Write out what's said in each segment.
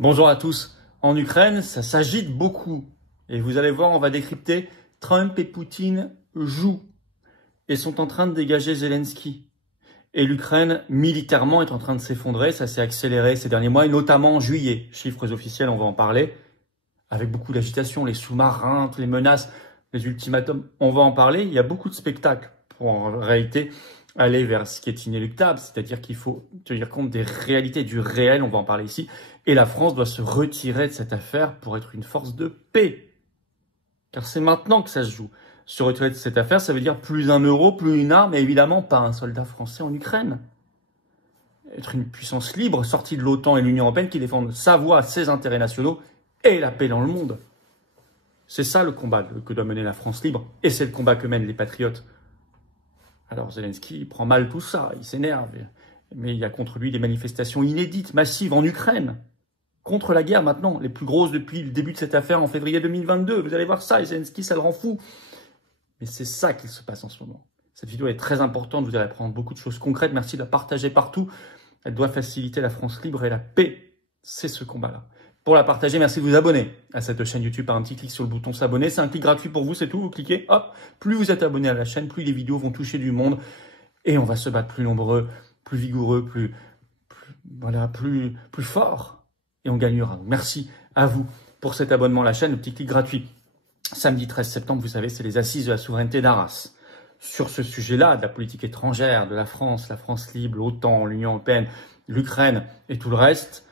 Bonjour à tous. En Ukraine, ça s'agite beaucoup. Et vous allez voir, on va décrypter. Trump et Poutine jouent et sont en train de dégager Zelensky. Et l'Ukraine, militairement, est en train de s'effondrer. Ça s'est accéléré ces derniers mois, et notamment en juillet. Chiffres officiels, on va en parler. Avec beaucoup d'agitation, les sous-marins, les menaces, les ultimatums, on va en parler. Il y a beaucoup de spectacles pour en réalité aller vers ce qui est inéluctable, c'est-à-dire qu'il faut tenir compte des réalités, du réel, on va en parler ici, et la France doit se retirer de cette affaire pour être une force de paix. Car c'est maintenant que ça se joue. Se retirer de cette affaire, ça veut dire plus un euro, plus une arme, et évidemment pas un soldat français en Ukraine. Être une puissance libre, sortie de l'OTAN et de l'Union européenne, qui défendent sa voix, ses intérêts nationaux, et la paix dans le monde. C'est ça le combat que doit mener la France libre, et c'est le combat que mènent les patriotes. Alors Zelensky prend mal tout ça, il s'énerve, mais il y a contre lui des manifestations inédites, massives en Ukraine, contre la guerre maintenant, les plus grosses depuis le début de cette affaire en février 2022. Vous allez voir ça, et Zelensky, ça le rend fou. Mais c'est ça qu'il se passe en ce moment. Cette vidéo est très importante, vous allez apprendre beaucoup de choses concrètes, merci de la partager partout. Elle doit faciliter la France libre et la paix. C'est ce combat-là. Pour la partager, merci de vous abonner à cette chaîne YouTube par un petit clic sur le bouton s'abonner. C'est un clic gratuit pour vous, c'est tout. Vous cliquez, hop, plus vous êtes abonné à la chaîne, plus les vidéos vont toucher du monde. Et on va se battre plus nombreux, plus vigoureux, plus fort. Et on gagnera. Donc, merci à vous pour cet abonnement à la chaîne, le petit clic gratuit. Samedi 13 septembre, vous savez, c'est les assises de la souveraineté d'Arras. Sur ce sujet-là, de la politique étrangère, de la France libre, l'OTAN, l'Union européenne, l'Ukraine et tout le reste,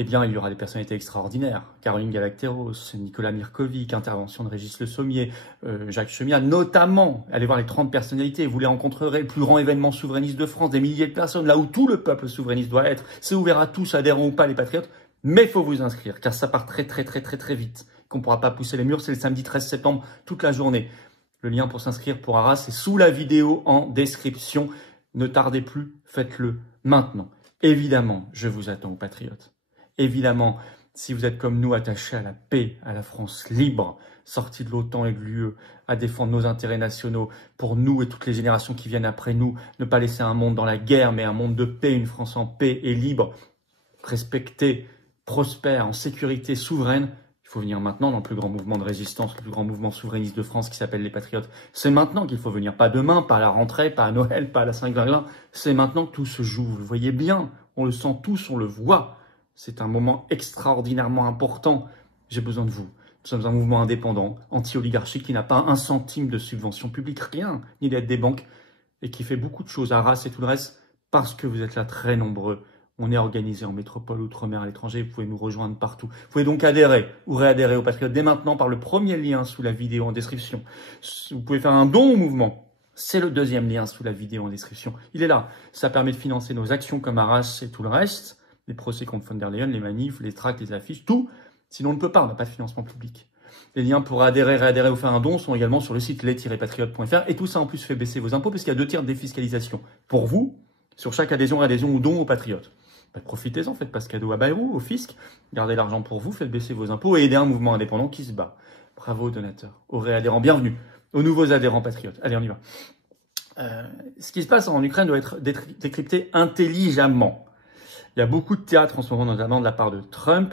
eh bien, il y aura des personnalités extraordinaires. Caroline Galacteros, Nicolas Mirkovic, intervention de Régis Le Sommier, Jacques Chemia, notamment. Allez voir les 30 personnalités, vous les rencontrerez, le plus grand événement souverainiste de France, des milliers de personnes, là où tout le peuple souverainiste doit être. C'est ouvert à tous, adhérents ou pas les patriotes, mais il faut vous inscrire, car ça part très vite. Qu'on ne pourra pas pousser les murs, c'est le samedi 13 septembre, toute la journée. Le lien pour s'inscrire pour Arras est sous la vidéo en description. Ne tardez plus, faites-le maintenant. Évidemment, je vous attends aux patriotes. Évidemment, si vous êtes comme nous attachés à la paix, à la France libre, sortie de l'OTAN et de l'UE, à défendre nos intérêts nationaux, pour nous et toutes les générations qui viennent après nous, ne pas laisser un monde dans la guerre, mais un monde de paix, une France en paix et libre, respectée, prospère, en sécurité, souveraine, il faut venir maintenant dans le plus grand mouvement de résistance, le plus grand mouvement souverainiste de France qui s'appelle les Patriotes. C'est maintenant qu'il faut venir, pas demain, pas à la rentrée, pas à Noël, pas à la Saint-Valentin. C'est maintenant que tout se joue, vous le voyez bien, on le sent tous, on le voit. C'est un moment extraordinairement important. J'ai besoin de vous. Nous sommes un mouvement indépendant, anti-oligarchique, qui n'a pas un centime de subvention publique, rien, ni d'aide des banques, et qui fait beaucoup de choses à Arras et tout le reste, parce que vous êtes là très nombreux. On est organisé en métropole, outre-mer, à l'étranger. Vous pouvez nous rejoindre partout. Vous pouvez donc adhérer ou réadhérer aux Patriotes dès maintenant par le premier lien sous la vidéo en description. Vous pouvez faire un don au mouvement. C'est le deuxième lien sous la vidéo en description. Il est là. Ça permet de financer nos actions comme Arras et tout le reste. Les procès contre von der Leyen, les manifs, les tracts, les affiches, tout. Sinon, on ne peut pas, on n'a pas de financement public. Les liens pour adhérer, réadhérer ou faire un don sont également sur le site les-patriotes.fr. Et tout ça, en plus, fait baisser vos impôts, puisqu'il y a 2 tiers de défiscalisation pour vous, sur chaque adhésion ou don aux Patriotes. Bah, profitez-en, faites pas ce cadeau à Bayrou, au fisc. Gardez l'argent pour vous, faites baisser vos impôts et aidez un mouvement indépendant qui se bat. Bravo aux donateurs, aux réadhérents, bienvenue, aux nouveaux adhérents patriotes. Allez, on y va. Ce qui se passe en Ukraine doit être décrypté intelligemment. Il y a beaucoup de théâtre en ce moment, notamment de la part de Trump.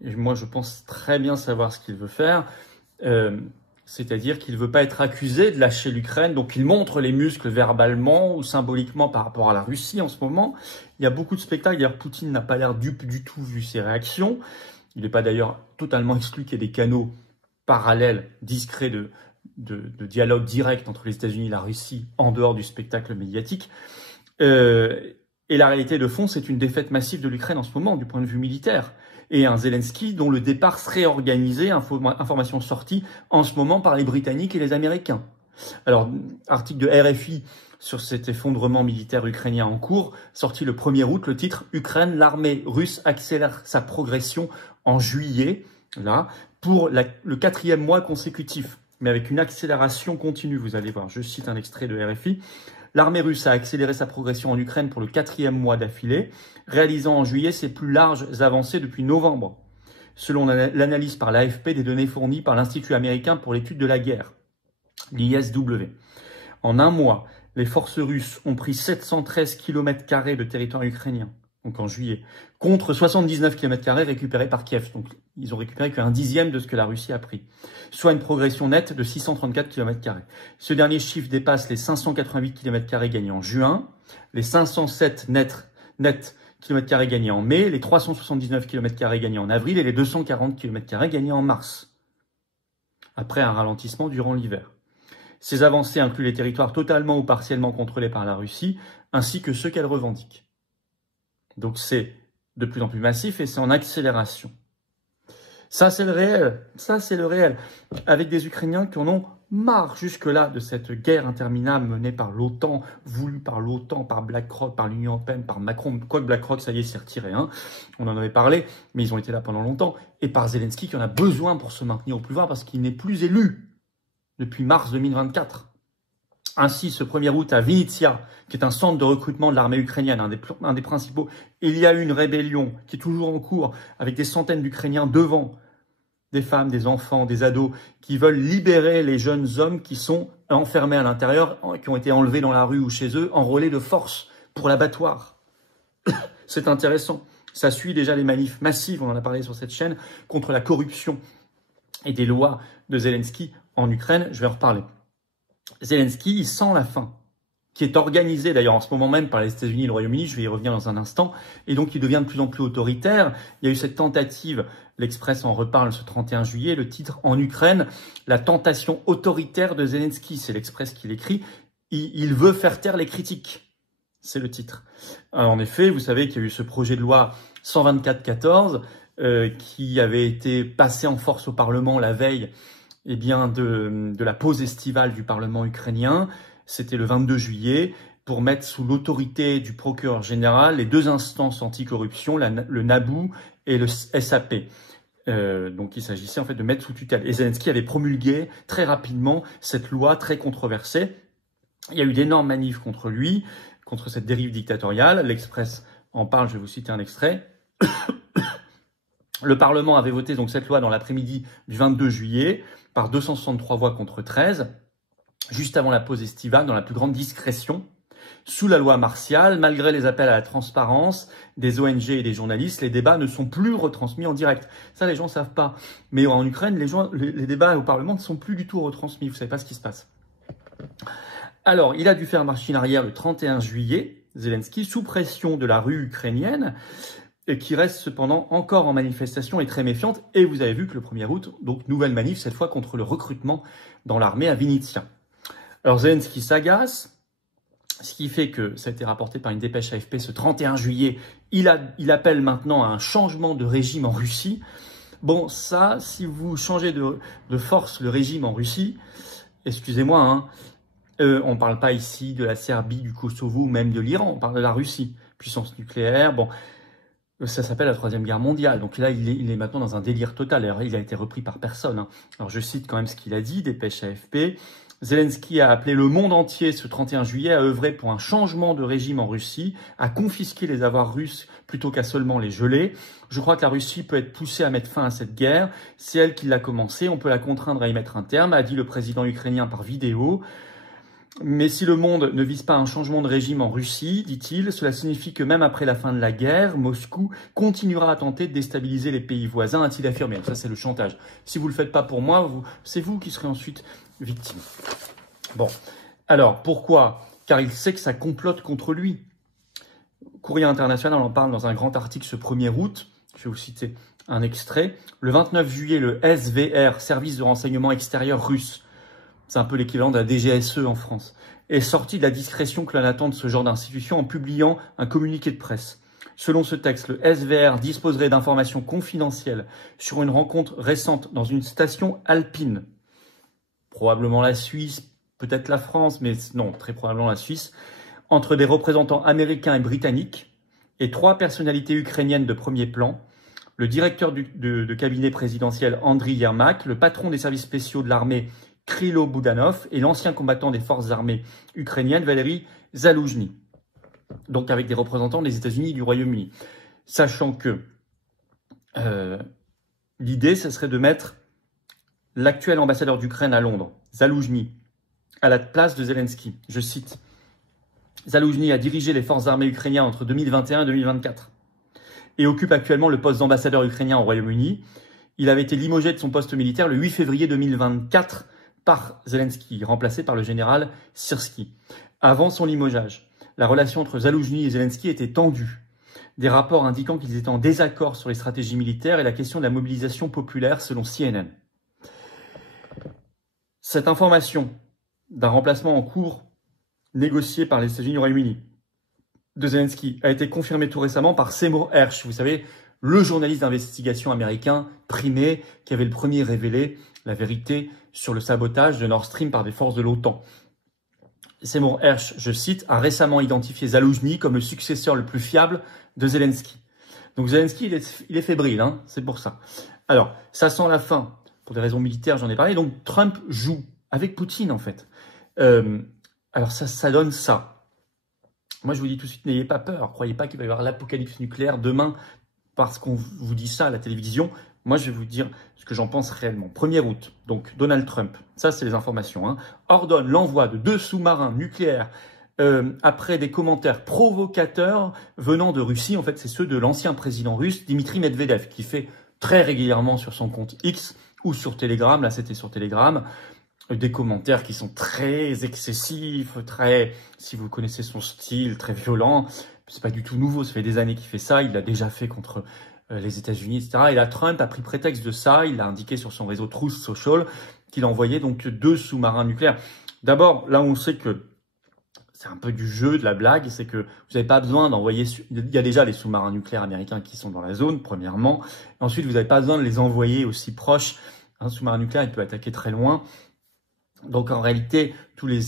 Et moi, je pense très bien savoir ce qu'il veut faire. C'est-à-dire qu'il ne veut pas être accusé de lâcher l'Ukraine. Donc, il montre les muscles verbalement ou symboliquement par rapport à la Russie en ce moment. Il y a beaucoup de spectacles. D'ailleurs, Poutine n'a pas l'air dupe du tout vu ses réactions. Il n'est pas d'ailleurs totalement exclu qu'il y ait des canaux parallèles, discrets de dialogue direct entre les États-Unis et la Russie en dehors du spectacle médiatique. Et la réalité de fond, c'est une défaite massive de l'Ukraine en ce moment, du point de vue militaire. Et un Zelensky dont le départ serait organisé, information sortie en ce moment par les Britanniques et les Américains. Alors, article de RFI sur cet effondrement militaire ukrainien en cours, sorti le 1er août, le titre « Ukraine, l'armée russe accélère sa progression en juillet », là, pour le 4e mois consécutif, mais avec une accélération continue, vous allez voir. Je cite un extrait de RFI. L'armée russe a accéléré sa progression en Ukraine pour le 4e mois d'affilée, réalisant en juillet ses plus larges avancées depuis novembre, selon l'analyse par l'AFP des données fournies par l'Institut américain pour l'étude de la guerre, l'ISW. En un mois, les forces russes ont pris 713 km² de territoire ukrainien. donc en juillet, contre 79 km² récupérés par Kiev. Donc, ils ont récupéré qu'un dixième de ce que la Russie a pris, soit une progression nette de 634 km². Ce dernier chiffre dépasse les 588 km² gagnés en juin, les 507 net km² gagnés en mai, les 379 km² gagnés en avril et les 240 km² gagnés en mars, après un ralentissement durant l'hiver. Ces avancées incluent les territoires totalement ou partiellement contrôlés par la Russie, ainsi que ceux qu'elle revendique. Donc c'est de plus en plus massif et c'est en accélération. Ça, c'est le réel. Ça, c'est le réel. Avec des Ukrainiens qui en ont marre jusque-là de cette guerre interminable menée par l'OTAN, voulue par l'OTAN, par BlackRock, par l'Union européenne, par Macron. Quoique BlackRock, ça y est, s'est retiré. Hein. On en avait parlé, mais ils ont été là pendant longtemps. Et par Zelensky qui en a besoin pour se maintenir au pouvoir parce qu'il n'est plus élu depuis mars 2024. Ainsi, ce 1er août, à Vinnytsia, qui est un centre de recrutement de l'armée ukrainienne, un des principaux, il y a eu une rébellion qui est toujours en cours, avec des centaines d'Ukrainiens devant, des femmes, des enfants, des ados, qui veulent libérer les jeunes hommes qui sont enfermés à l'intérieur, qui ont été enlevés dans la rue ou chez eux, enrôlés de force pour l'abattoir. C'est intéressant. Ça suit déjà les manifs massives, on en a parlé sur cette chaîne, contre la corruption et des lois de Zelensky en Ukraine. Je vais en reparler. Zelensky, il sent la faim, qui est organisée d'ailleurs en ce moment même par les États-Unis et le Royaume-Uni, je vais y revenir dans un instant, et donc il devient de plus en plus autoritaire. Il y a eu cette tentative, l'Express en reparle ce 31 juillet, le titre « En Ukraine, la tentation autoritaire de Zelensky », c'est l'Express qui l'écrit, il veut faire taire les critiques, c'est le titre. En effet, vous savez qu'il y a eu ce projet de loi 124-14 qui avait été passé en force au Parlement la veille de la pause estivale du Parlement ukrainien. C'était le 22 juillet, pour mettre sous l'autorité du procureur général les deux instances anticorruption, le NABU et le SAP. Donc il s'agissait en fait de mettre sous tutelle. Et Zelensky avait promulgué très rapidement cette loi très controversée. Il y a eu d'énormes manifs contre lui, contre cette dérive dictatoriale. L'Express en parle, je vais vous citer un extrait. Le Parlement avait voté donc cette loi dans l'après-midi du 22 juillet par 263 voix contre 13, juste avant la pause estivale, dans la plus grande discrétion, sous la loi martiale. Malgré les appels à la transparence des ONG et des journalistes, les débats ne sont plus retransmis en direct. Ça, les gens ne savent pas. Mais en Ukraine, les débats au Parlement ne sont plus du tout retransmis. Vous ne savez pas ce qui se passe. Alors, il a dû faire machine arrière le 31 juillet, Zelensky, sous pression de la rue ukrainienne, et qui reste cependant encore en manifestation et très méfiante. Et vous avez vu que le 1er août, donc nouvelle manif, cette fois contre le recrutement dans l'armée à Vinnytsia. Alors Zelensky s'agace, ce qui fait que, ça a été rapporté par une dépêche AFP ce 31 juillet, il appelle maintenant à un changement de régime en Russie. Bon, ça, si vous changez de force le régime en Russie, excusez-moi, hein, on ne parle pas ici de la Serbie, du Kosovo, ou même de l'Iran, on parle de la Russie, puissance nucléaire, bon... Ça s'appelle la Troisième Guerre mondiale. Donc là, il est maintenant dans un délire total. Alors, il a été repris par personne. Hein. Alors, je cite quand même ce qu'il a dit, dépêche AFP. Zelensky a appelé le monde entier ce 31 juillet à œuvrer pour un changement de régime en Russie, à confisquer les avoirs russes plutôt qu'à seulement les geler. Je crois que la Russie peut être poussée à mettre fin à cette guerre. C'est elle qui l'a commencé. On peut la contraindre à y mettre un terme, a dit le président ukrainien par vidéo. Mais si le monde ne vise pas un changement de régime en Russie, dit-il, cela signifie que même après la fin de la guerre, Moscou continuera à tenter de déstabiliser les pays voisins, a-t-il affirmé. Ça, c'est le chantage. Si vous ne le faites pas pour moi, c'est vous qui serez ensuite victime. Bon, alors, pourquoi? Car il sait que ça complote contre lui. Courrier international en parle dans un grand article ce 1er août. Je vais vous citer un extrait. Le 29 juillet, le SVR, Service de renseignement extérieur russe, c'est un peu l'équivalent de la DGSE en France, est sorti de la discrétion que l'on attend de ce genre d'institution en publiant un communiqué de presse. Selon ce texte, le SVR disposerait d'informations confidentielles sur une rencontre récente dans une station alpine, probablement la Suisse, peut-être la France, mais non, très probablement la Suisse, entre des représentants américains et britanniques et 3 personnalités ukrainiennes de premier plan, le directeur de cabinet présidentiel Andriy Yermak, le patron des services spéciaux de l'armée Krylo Budanov et l'ancien combattant des forces armées ukrainiennes Valery Zaloujny. Donc avec des représentants des États-Unis et du Royaume-Uni. Sachant que l'idée, ce serait de mettre l'actuel ambassadeur d'Ukraine à Londres, Zaloujny, à la place de Zelensky. Je cite. Zaloujny a dirigé les forces armées ukrainiennes entre 2021 et 2024 et occupe actuellement le poste d'ambassadeur ukrainien au Royaume-Uni. Il avait été limogé de son poste militaire le 8 février 2024 par Zelensky, remplacé par le général Syrski. Avant son limogeage, la relation entre Zaloujny et Zelensky était tendue. Des rapports indiquant qu'ils étaient en désaccord sur les stratégies militaires et la question de la mobilisation populaire selon CNN. Cette information d'un remplacement en cours négocié par les États-Unis et le Royaume-Uni de Zelensky a été confirmée tout récemment par Seymour Hersh, vous savez, le journaliste d'investigation américain primé qui avait le premier révélé la vérité sur le sabotage de Nord Stream par des forces de l'OTAN. Seymour Hersh, je cite, a récemment identifié Zaloujny comme le successeur le plus fiable de Zelensky. Donc Zelensky, il est fébrile, hein, c'est pour ça. Alors, ça sent la fin. Pour des raisons militaires, j'en ai parlé. Donc Trump joue avec Poutine, en fait. Alors ça donne ça. Moi, je vous dis tout de suite, n'ayez pas peur. Croyez pas qu'il va y avoir l'apocalypse nucléaire demain parce qu'on vous dit ça à la télévision. Moi, je vais vous dire ce que j'en pense réellement. 1er août, donc Donald Trump, ça c'est les informations, hein, ordonne l'envoi de 2 sous-marins nucléaires après des commentaires provocateurs venant de Russie. En fait, c'est ceux de l'ancien président russe, Dimitri Medvedev, qui fait très régulièrement sur son compte X ou sur Telegram, là c'était sur Telegram, des commentaires qui sont très excessifs, très, si vous connaissez son style, très violent. C'est pas du tout nouveau, ça fait des années qu'il fait ça, il l'a déjà fait contre les États-Unis, etc. Et là, Trump a pris prétexte de ça, il a indiqué sur son réseau Truth Social qu'il envoyait donc 2 sous-marins nucléaires. D'abord, là on sait que c'est un peu du jeu, de la blague, c'est que vous n'avez pas besoin d'envoyer... Il y a déjà les sous-marins nucléaires américains qui sont dans la zone, premièrement. Ensuite, vous n'avez pas besoin de les envoyer aussi proches. Un sous-marin nucléaire, il peut attaquer très loin. Donc en réalité, tous les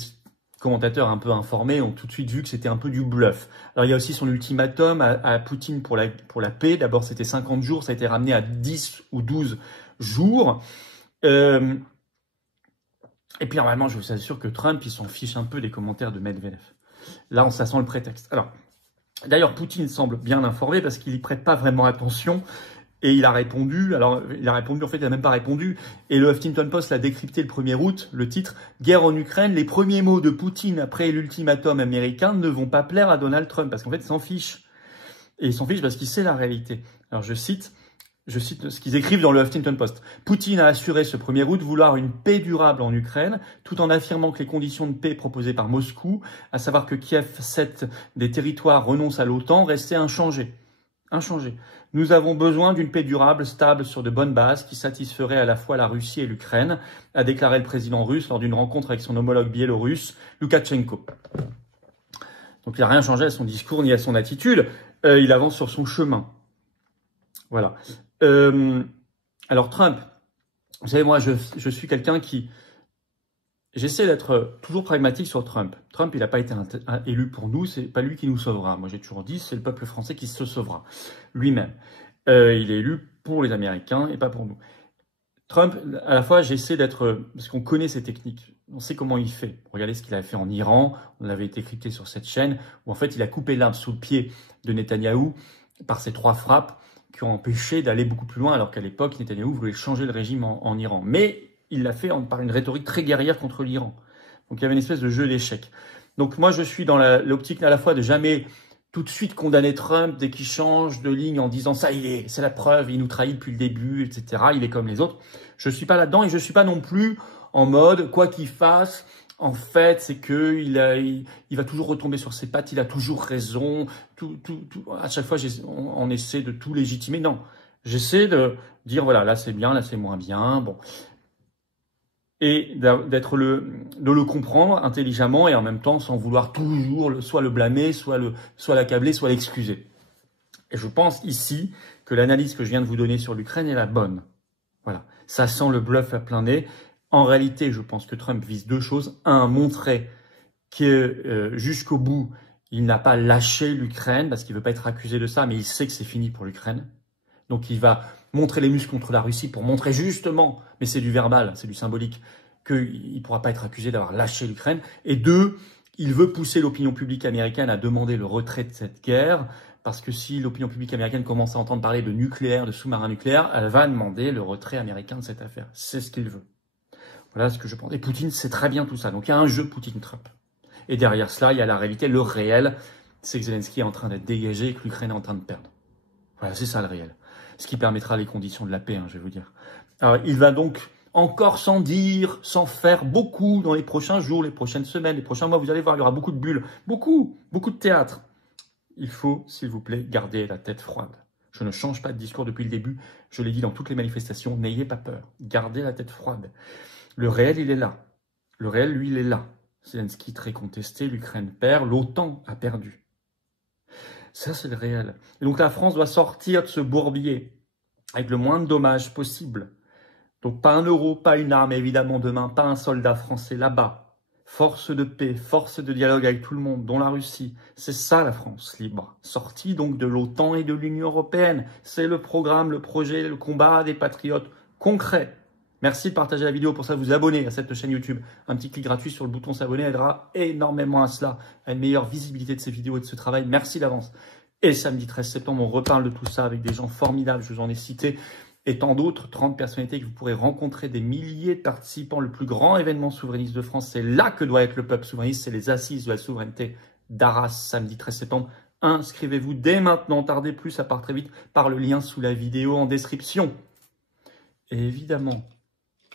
commentateurs un peu informés ont tout de suite vu que c'était un peu du bluff. Alors il y a aussi son ultimatum à Poutine pour la paix. D'abord, c'était 50 jours, ça a été ramené à 10 ou 12 jours. Et puis normalement, je vous assure que Trump, il s'en fiche un peu des commentaires de Medvedev. Là, ça sent le prétexte. Alors, d'ailleurs, Poutine semble bien informé parce qu'il n'y prête pas vraiment attention. Et il a répondu, en fait, il n'a même pas répondu. Et le Huffington Post l'a décrypté le 1er août, le titre « Guerre en Ukraine, les premiers mots de Poutine après l'ultimatum américain ne vont pas plaire à Donald Trump. » Parce qu'en fait, il s'en fiche. Et il s'en fiche parce qu'il sait la réalité. Alors, je cite ce qu'ils écrivent dans le Huffington Post. « Poutine a assuré ce 1er août vouloir une paix durable en Ukraine, tout en affirmant que les conditions de paix proposées par Moscou, à savoir que Kiev cède des territoires, renonce à l'OTAN, restaient inchangées. Nous avons besoin d'une paix durable, stable, sur de bonnes bases, qui satisferait à la fois la Russie et l'Ukraine, a déclaré le président russe lors d'une rencontre avec son homologue biélorusse, Loukachenko. » Donc il n'a rien changé à son discours ni à son attitude. Il avance sur son chemin. Voilà. Alors Trump, vous savez, moi je suis quelqu'un qui... J'essaie d'être toujours pragmatique sur Trump. Trump, il n'a pas été élu pour nous, c'est pas lui qui nous sauvera. Moi, j'ai toujours dit, c'est le peuple français qui se sauvera lui-même. Il est élu pour les Américains et pas pour nous. Trump, à la fois, j'essaie d'être... Parce qu'on connaît ses techniques, on sait comment il fait. Regardez ce qu'il a fait en Iran, on avait été crypté sur cette chaîne, où en fait, il a coupé l'arbre sous le pied de Netanyahou par ces 3 frappes qui ont empêché d'aller beaucoup plus loin, alors qu'à l'époque, Netanyahou voulait changer le régime en Iran. Mais il l'a fait par une rhétorique très guerrière contre l'Iran. Donc il y avait une espèce de jeu d'échecs. Donc moi je suis dans l'optique à la fois de jamais tout de suite condamner Trump dès qu'il change de ligne en disant ça y est, c'est la preuve, il nous trahit depuis le début, etc. Il est comme les autres. Je suis pas là-dedans et je suis pas non plus en mode quoi qu'il fasse. En fait, c'est que il va toujours retomber sur ses pattes, il a toujours raison. À chaque fois, on essaie de tout légitimer. Non, j'essaie de dire voilà, là c'est bien, là c'est moins bien. Bon. Et de le comprendre intelligemment et en même temps sans vouloir toujours soit le blâmer, soit l'accabler, soit l'excuser. Et je pense ici que l'analyse que je viens de vous donner sur l'Ukraine est la bonne. Voilà, ça sent le bluff à plein nez. En réalité, je pense que Trump vise 2 choses. 1, montrer que jusqu'au bout, il n'a pas lâché l'Ukraine parce qu'il veut pas être accusé de ça, mais il sait que c'est fini pour l'Ukraine. Donc il va montrer les muscles contre la Russie pour montrer justement, mais c'est du verbal, c'est du symbolique, qu'il ne pourra pas être accusé d'avoir lâché l'Ukraine. Et 2, il veut pousser l'opinion publique américaine à demander le retrait de cette guerre, parce que si l'opinion publique américaine commence à entendre parler de nucléaire, de sous-marins nucléaires, elle va demander le retrait américain de cette affaire. C'est ce qu'il veut. Voilà ce que je pense. Et Poutine sait très bien tout ça. Donc il y a un jeu Poutine-Trump. Et derrière cela, il y a la réalité, le réel, c'est que Zelensky est en train d'être dégagé et que l'Ukraine est en train de perdre. Voilà, c'est ça le réel. Ce qui permettra les conditions de la paix, hein, je vais vous dire. Alors, il va donc encore sans dire, sans faire beaucoup dans les prochains jours, les prochaines semaines, les prochains mois. Vous allez voir, il y aura beaucoup de bulles, beaucoup de théâtre. Il faut, s'il vous plaît, garder la tête froide. Je ne change pas de discours depuis le début. Je l'ai dit dans toutes les manifestations. N'ayez pas peur. Gardez la tête froide. Le réel, il est là. Le réel, lui, il est là. Zelensky très contesté, l'Ukraine perd, l'OTAN a perdu. Ça, c'est le réel. Et donc la France doit sortir de ce bourbier avec le moins de dommages possible. Donc pas un euro, pas une arme, évidemment demain, pas un soldat français là-bas. Force de paix, force de dialogue avec tout le monde, dont la Russie. C'est ça la France libre. Sortie donc de l'OTAN et de l'Union européenne. C'est le programme, le projet, le combat des patriotes concrets. Merci de partager la vidéo, pour ça vous abonner à cette chaîne YouTube. Un petit clic gratuit sur le bouton s'abonner aidera énormément à cela, à une meilleure visibilité de ces vidéos et de ce travail. Merci d'avance. Et samedi 13 septembre, on reparle de tout ça avec des gens formidables, je vous en ai cité, et tant d'autres, 30 personnalités que vous pourrez rencontrer, des milliers de participants. Le plus grand événement souverainiste de France, c'est là que doit être le peuple souverainiste, c'est les assises de la souveraineté d'Arras, samedi 13 septembre. Inscrivez-vous dès maintenant, tardez plus, ça part très vite, par le lien sous la vidéo en description. Et évidemment,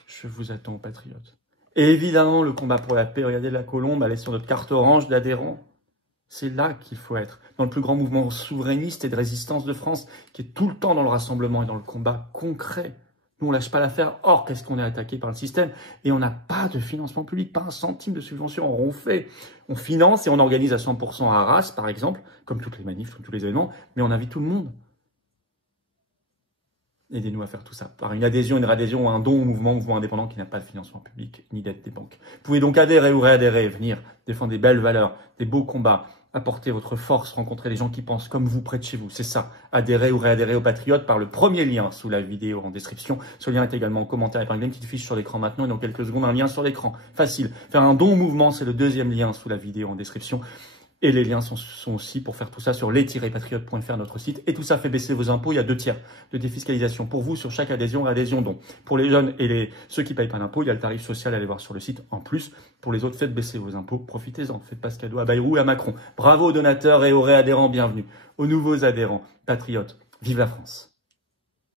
je vous attends aux patriotes. Et évidemment, le combat pour la paix, regardez la colombe, elle est sur notre carte orange d'adhérents. C'est là qu'il faut être, dans le plus grand mouvement souverainiste et de résistance de France, qui est tout le temps dans le rassemblement et dans le combat concret. Nous, on lâche pas l'affaire. Or, qu'est-ce qu'on est attaqué par le système? Et on n'a pas de financement public, pas un centime de subvention. On finance et on organise à 100% à Arras, par exemple, comme toutes les manifs, comme tous les événements, mais on invite tout le monde. Aidez-nous à faire tout ça, par une adhésion, une réadhésion ou un don au mouvement indépendant qui n'a pas de financement public ni d'aide des banques. Vous pouvez donc adhérer ou réadhérer, venir défendre des belles valeurs, des beaux combats, apporter votre force, rencontrer des gens qui pensent comme vous près de chez vous. C'est ça, adhérer ou réadhérer aux Patriotes par le premier lien sous la vidéo en description. Ce lien est également en commentaire épinglé, une petite fiche sur l'écran maintenant et dans quelques secondes un lien sur l'écran. Facile. Faire un don au mouvement, c'est le deuxième lien sous la vidéo en description. Et les liens sont aussi pour faire tout ça sur les-patriotes.fr, notre site. Et tout ça fait baisser vos impôts. Il y a 2 tiers de défiscalisation pour vous sur chaque adhésion et adhésion don. Pour les jeunes et ceux qui ne payent pas d'impôts, il y a le tarif social à aller voir sur le site en plus. Pour les autres, faites baisser vos impôts. Profitez-en. Faites pas ce cadeau à Bayrou et à Macron. Bravo aux donateurs et aux réadhérents. Bienvenue. Aux nouveaux adhérents. Patriotes. Vive la France.